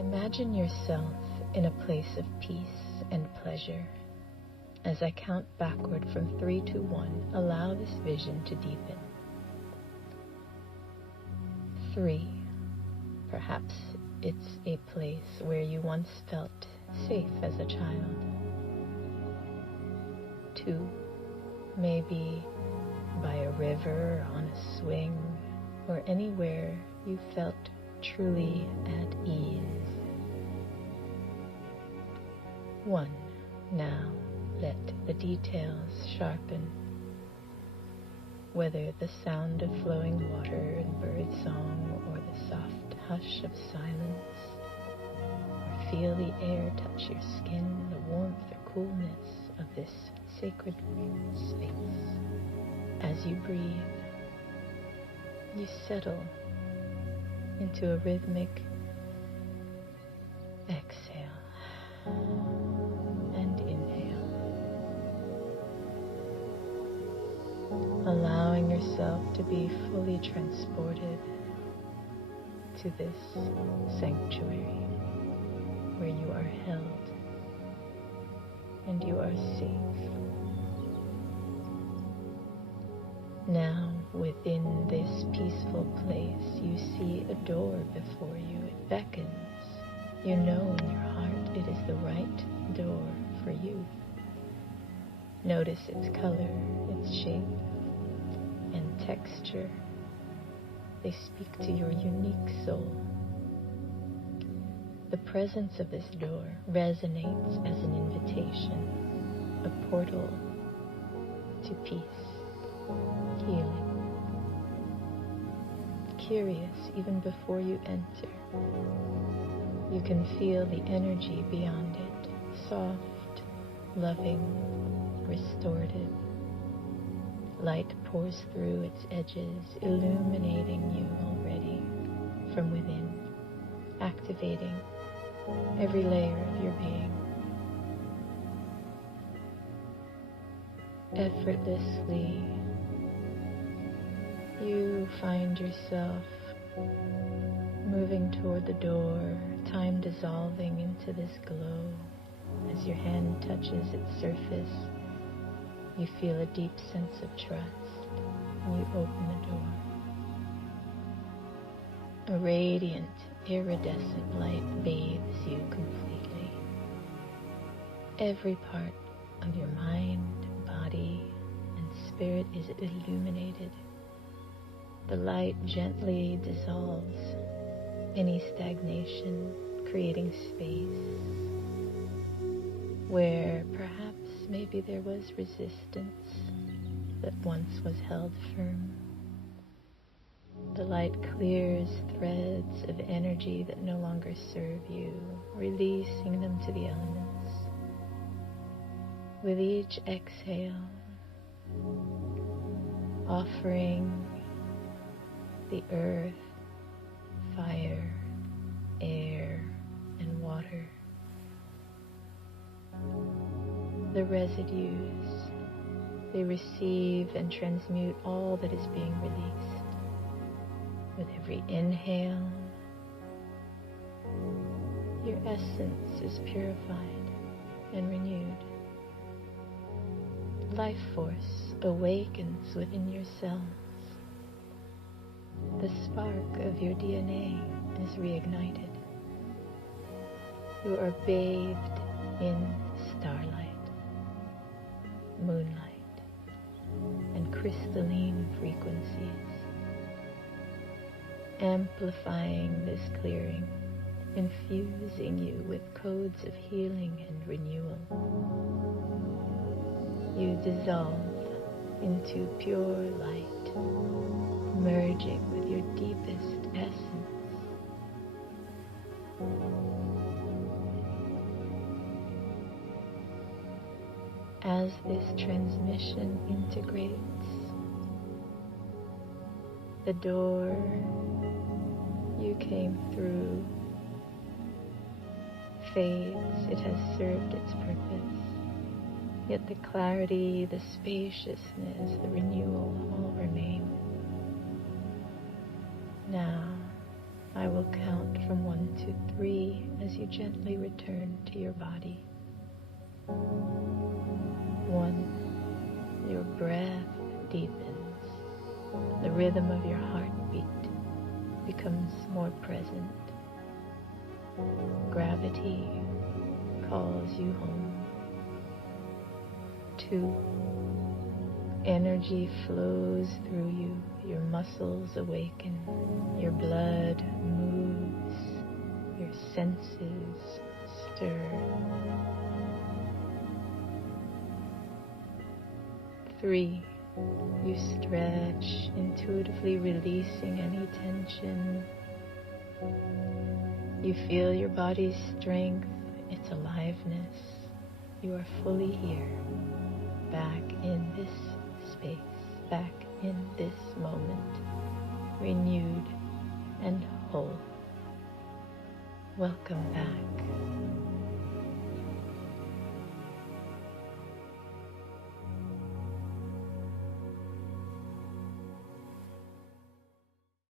Imagine yourself in a place of peace and pleasure. As I count backward from 3 to 1, allow this vision to deepen. 3. Perhaps it's a place where you once felt safe as a child. 2. Maybe by a river, on a swing, or anywhere you felt truly at ease. 1. Now let the details sharpen. Whether the sound of flowing water and bird song, or the soft hush of silence, or feel the air touch your skin, the warmth or coolness of this sacred space. As you breathe, you settle into a rhythmic exhale and inhale, allowing yourself to be fully transported to this sanctuary where you are held and you are safe. Now, within this peaceful place, you see a door before you. It beckons. You know in your heart it is the right door for you. Notice its color, its shape, and texture. They speak to your unique soul. The presence of this door resonates as an invitation, a portal to peace, healing. Curious, even before you enter, you can feel the energy beyond it, soft, loving, restorative. Light pours through its edges, illuminating you already from within, activating every layer of your being. Effortlessly, you find yourself moving toward the door, time dissolving into this glow. As your hand touches its surface, you feel a deep sense of trust, and you open the door. A radiant, iridescent light bathes you completely. Every part of your mind, body, and spirit is illuminated. The light gently dissolves any stagnation, creating space where perhaps maybe there was resistance that once was held firm. The light clears threads of energy that no longer serve you, releasing them to the elements. With each exhale, offering the earth, fire, air, and water, the residues, they receive and transmute all that is being released. With every inhale, your essence is purified and renewed. Life force awakens within your cells. The spark of your DNA is reignited. You are bathed in starlight, moonlight, and crystalline frequencies, amplifying this clearing, infusing you with codes of healing and renewal. You dissolve into pure light, merging with your deepest essence. As this transmission integrates, the door you came through fades. It has served its purpose. Yet the clarity, the spaciousness, the renewal all remain. Now, I will count from 1 to 3 as you gently return to your body. 1. Your breath deepens. The rhythm of your heartbeat becomes more present. Gravity calls you home. 2. Energy flows through you. Your muscles awaken. Your blood moves. Your senses stir. 3. You stretch, intuitively releasing any tension. You feel your body's strength, its aliveness. You are fully here, back in this space, back in this moment, renewed and whole. Welcome back.